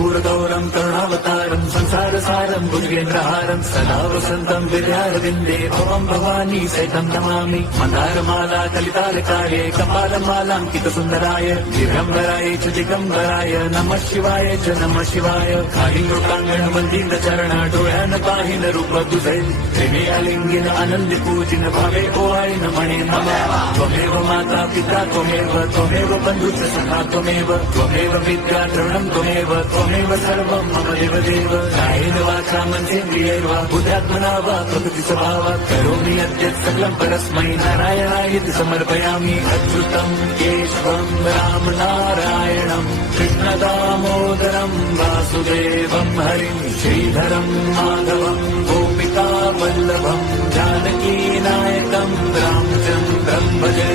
कर्पूरगौरं करुणावतारं संसारसारं भुजगेन्द्रहारं सदा वसन्तं विद्यारविन्दे भवं भवानी सहितं नमामि। मन्दारमाला कलितालकार्ये कपालमालाङ्कितसुन्दराय दिगम्बराय च दिगम्बराय नमः शिवाय च नमः शिवाय। कालिङ्गोटाङ्गण वन्दित चरण डोळ्यान पाहिन रूप तुझे प्रेमे आलिंगिन आनंद पूजिन भावे ओवाळीन म्हणे नमः। त्वमेव माता पिता त्वमेव बन्धुश्च सखा त्वमेव विद्या द्रवणं त्वमेव सर्वं मम देव कायेन वाचा मनसेन्द्रियैर्वा बुद्ध्यात्मना वा प्रकृति स्वभावात् करोमि यद्यत् सकलं परस्मै नारायणायेति समर्पयामि। अच्युतं केशवं राम नारायणं कृष्णदामोदरं वासुदेवं हरिं श्रीधरं माधवं गोपिका वल्लभं जानकी नायकं रामचन्द्रं भजे।